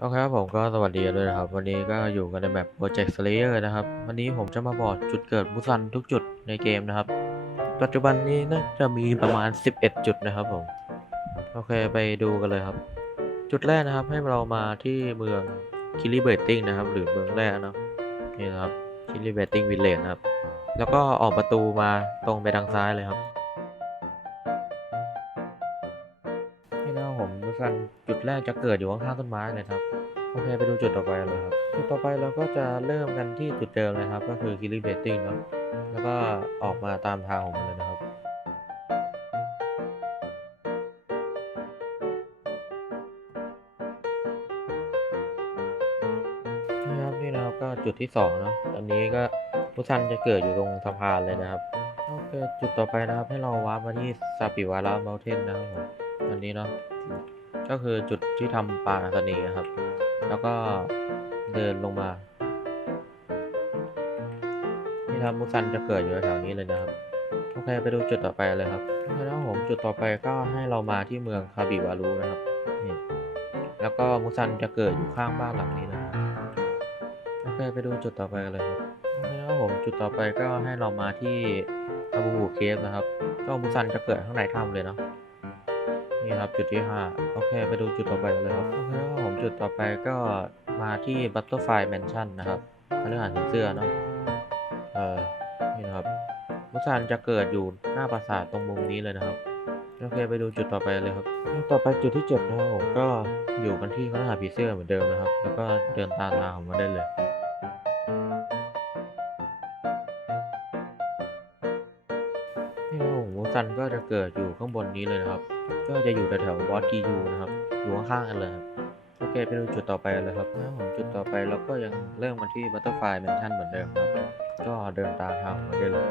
โอเคครับผมก็สวัสดีด้วยนะครับ วันนี้ก็อยู่กันในแบบ Project Slayer นะครับ วันนี้ผมจะมาบอกจุดเกิดมุสันทุกจุดในเกมนะครับ ปัจจุบันนี้น่าจะมีประมาณ 11 จุดนะครับผม โอเคไปดูกันเลยครับ จุดแรกนะครับให้เรามาที่เมืองคิริเบตติ้งนะครับ หรือเมืองแรกนะนี่นะครับคิริเบตติ้งวิลเลจนะครับ แล้วก็ออกประตูมาตรงไปทางซ้ายเลยครับ ผมมุสันจุดแรกจะเกิดอยู่ข้างๆต้นไม้เลยครับโอเคไปดูจุดต่อไปเลยครับจุดต่อไปเราก็จะเริ่มกันที่จุดเดิมเลยครับ ก็คือคิริเบตติ้งเนาะแล้วก็ออกมาตามทางของมันเลยนะครับนะครับนี่นะครับก็จุดที่สองเนาะตอนนี้ก็มุสันจะเกิดอยู่ตรงสะพานเลยนะครับโอเคจุดต่อไปนะครับให้เราวาร์ปมาที่ซาปิวาระเมลเทนนะครับผม อันนี้เนาะก็คือจุดที่ทำปาสนีครับ แล้วก็เดินลงมานี่ครับมุสันจะเกิดอยู่แถวๆนี้เลยนะครับโอเคไปดูจุดต่อไปเลยครับโอเคแล้วผมจุดต่อไปก็ให้เรามาที่เมืองคาบิวารุนะครับนี่แล้วก็มุสันจะเกิดอยู่ข้างบ้านหลังนี้นะครับโอเคไปดูจุดต่อไปเลยโอเคแล้วผมจุดต่อไปก็ให้เรามาที่อาบูบูเคฟนะครับก็มุสันจะเกิดข้างในถ้ำเลยเนาะ นี่ครับจุดที่ห้าโอเค ไปดูจุดต่อไปกันเลยครับ โอเคแล้วผมจุดต่อไปก็มาที่บัตเตอร์ไฟแมนชั่นนะครับเรื่องอาหารถึงเสื้อเนาะเออนี่นะครับมุสันจะเกิดอยู่หน้าปราสาทตรงมุมนี้เลยนะครับโอเคไปดูจุดต่อไปเลยครับ ต่อไปจุดที่เจ็ดนะครับผมก็อยู่กันที่คฤหาน์ผีเสื้อเหมือนเดิมนะครับ แล้วก็เดินตามทางของมันได้เลย นี่ครับผมมูซันก็จะเกิดอยู่ข้างบนนี้เลยนะครับ ก็จะอยู่แถวๆวอตกียูนะครับ อยู่ข้างๆกันเลยครับโอเคไปดูจุดต่อไปเลยครับนะครับผมจุดต่อไปเราก็ยังเริ่มกันที่บัตเตอร์ไฟแมนชั่นเหมือนเดิมครับ ก็เดินตามทางมาได้เลย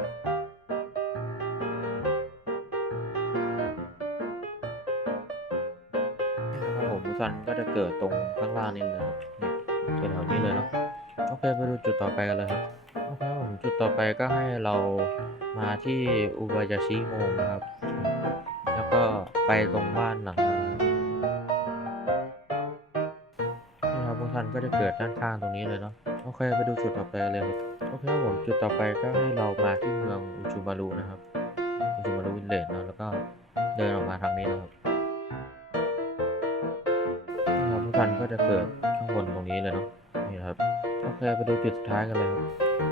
ครับผมซันก็จะเกิดตรงข้างล่างนี่เลยครับนี่แถวนี้เลยเนาะ โอเคไปดูจุดต่อไปกันเลยครับ ครับผมจุดต่อไปก็ให้เรามาที่อุบายาชิโมนะครับ แล้วก็ไปตรงบ้านหลังนะครับนี่ครับพวกท่านก็จะเกิดด้านข้างตรงนี้เลยเนาะโอเคไปดูจุดต่อไปเลยครับโอเคครับผมจุดต่อไปก็ให้เรามาที่เมืองอุจูมารุนะครับอุจูมารุวินเลจเนาะแล้วก็เดินออกมาทางนี้นะครับนี่ครับพวกท่านก็จะเกิดข้างบนตรงนี้เลยเนาะ นี่ครับโอเคไปดูจุดสุดท้ายกันเลยครับ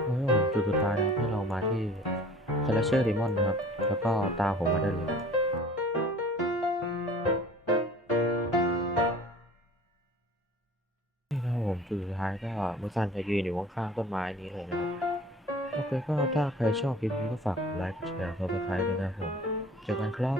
โอ้ยจุดสุดท้ายนะครับให้เรามาที่ s l a s h e r Demon นะครับ แล้วก็ตาผมมาได้เลยนี่นะครับผมจุดสุดท้ายก็มุสันจะยืนอยู่ข้างๆต้นไม้นี้เลยนะครับโอเคก็ถ้าใครชอบคลิปนี้ก็ฝากไลค์แชร์กดซับสไครต์ด้วยนะครับผมเจอกันครับ